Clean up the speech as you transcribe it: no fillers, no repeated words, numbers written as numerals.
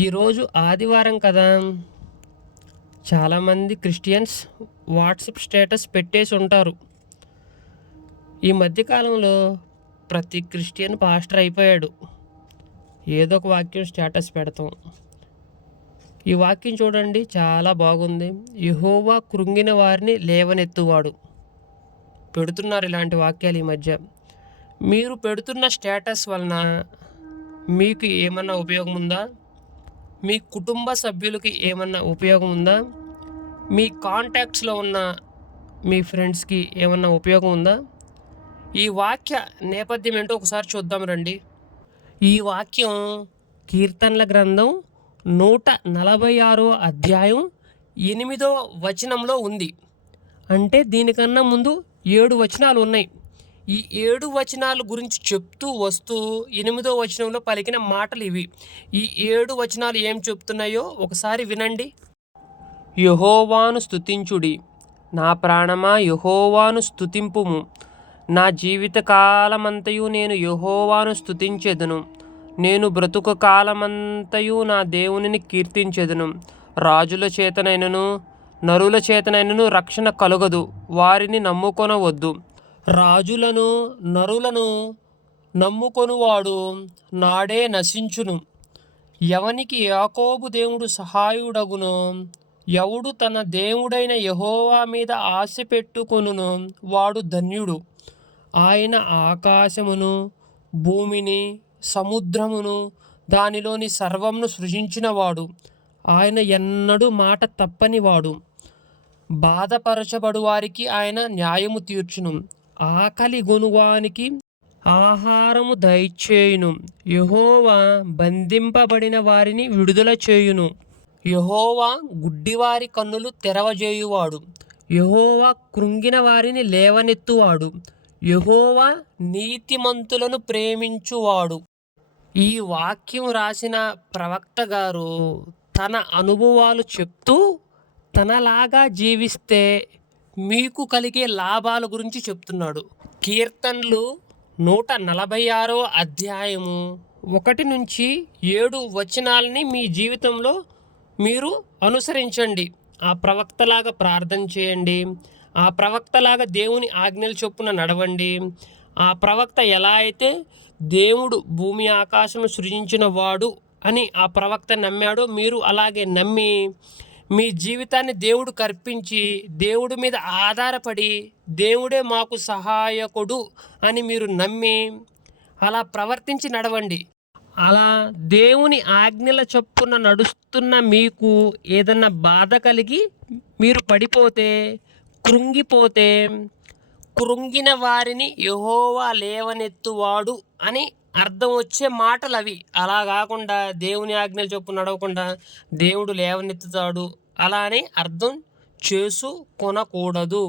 ఈరోజు ఆదివారం కదా. చాలామంది క్రిస్టియన్స్ వాట్సాప్ స్టేటస్ పెట్టేసి ఉంటారు. ఈ మధ్యకాలంలో ప్రతి క్రిస్టియన్ పాస్టర్ అయిపోయాడు. ఏదో ఒక వాక్యం స్టేటస్ పెడతాం. ఈ వాక్యం చూడండి, చాలా బాగుంది. యెహోవా కృంగిన వారిని లేవనెత్తువాడు. పెడుతున్నారు ఇలాంటి వాక్యాలు ఈ మధ్య. మీరు పెడుతున్న స్టేటస్ వలన మీకు ఏమన్నా ఉపయోగం ఉందా? మీ కుటుంబ సభ్యులకి ఏమన్నా ఉపయోగం ఉందా? మీ కాంటాక్ట్స్లో ఉన్న మీ ఫ్రెండ్స్కి ఏమన్నా ఉపయోగం ఉందా? ఈ వాక్య నేపథ్యం ఏంటో ఒకసారి చూద్దాం రండి. ఈ వాక్యం కీర్తనల గ్రంథం 146వ అధ్యాయం 8వ వచనంలో ఉంది. అంటే దీనికన్నా ముందు 7 వచనాలు ఉన్నాయి. ఈ 7 వచనాల గురించి చెప్తూ వస్తూ 8వ వచనంలో పలికిన మాటలు ఇవి. ఈ 7 వచనాలు ఏం చెప్తున్నాయో ఒకసారి వినండి. యెహోవాను స్తుతించుడి, నా ప్రాణమా యెహోవాను స్తుతింపుము. నా జీవిత కాలమంతయు నేను యెహోవాను స్తుతించెదను. నేను బ్రతుకు కాలమంతయు నా దేవునిని కీర్తించెదను. రాజుల చేతనైనను నరుల చేతనైనను రక్షణ కలుగదు, వారిని నమ్ముకొనవద్దు. రాజులను నరులను నమ్ముకొనువాడు నాడే నశించును. ఎవనికి యాకోబు దేవుడు సహాయుడగునో, ఎవడు తన దేవుడైన యెహోవా మీద ఆశ పెట్టుకొనునో వాడు ధన్యుడు. ఆయన ఆకాశమును భూమిని సముద్రమును దానిలోని సర్వమును సృజించినవాడు. ఆయన ఎన్నడూ మాట తప్పనివాడు. బాధపరచబడు వారికి ఆయన న్యాయము తీర్చును. ఆకలి గొనువానికి ఆహారము దయచేయును. యెహోవా బంధింపబడిన వారిని విడుదల చేయును. యెహోవా గుడ్డివారి కన్నులు తెరవజేయువాడు. యెహోవా కృంగిన వారిని లేవనెత్తువాడు. యెహోవా నీతిమంతులను ప్రేమించువాడు. ఈ వాక్యం రాసిన ప్రవక్త గారు తన అనుభవాలు చెప్తూ తనలాగా జీవిస్తే మీకు కలిగే లాభాల గురించి చెప్తున్నాడు. కీర్తనలు 146వ అధ్యాయము 1 నుంచి 7 వచనాలని మీ జీవితంలో మీరు అనుసరించండి. ఆ ప్రవక్తలాగా ప్రార్థన చేయండి. ఆ ప్రవక్తలాగా దేవుని ఆజ్ఞల చొప్పున నడవండి. ఆ ప్రవక్త ఎలా అయితే దేవుడు భూమి ఆకాశం సృజించిన వాడు అని ఆ ప్రవక్త నమ్మాడో మీరు అలాగే నమ్మి మీ జీవితాన్ని దేవుడికి అర్పించి దేవుడి మీద ఆధారపడి దేవుడే మాకు సహాయకుడు అని మీరు నమ్మి అలా ప్రవర్తించి నడవండి. అలా దేవుని ఆజ్ఞల చొప్పున నడుస్తున్న మీకు ఏదన్నా బాధ కలిగి మీరు పడిపోతే, కృంగిపోతే, కృంగిన వారిని యెహోవా లేవనెత్తువాడు అని అర్థం వచ్చే మాటలు అవి. అలా కాకుండా దేవుని ఆజ్ఞల చొప్పున నడవకుండా దేవుడు లేవనెత్తుతాడు అలా అని అర్థం చేసుకొనకూడదు.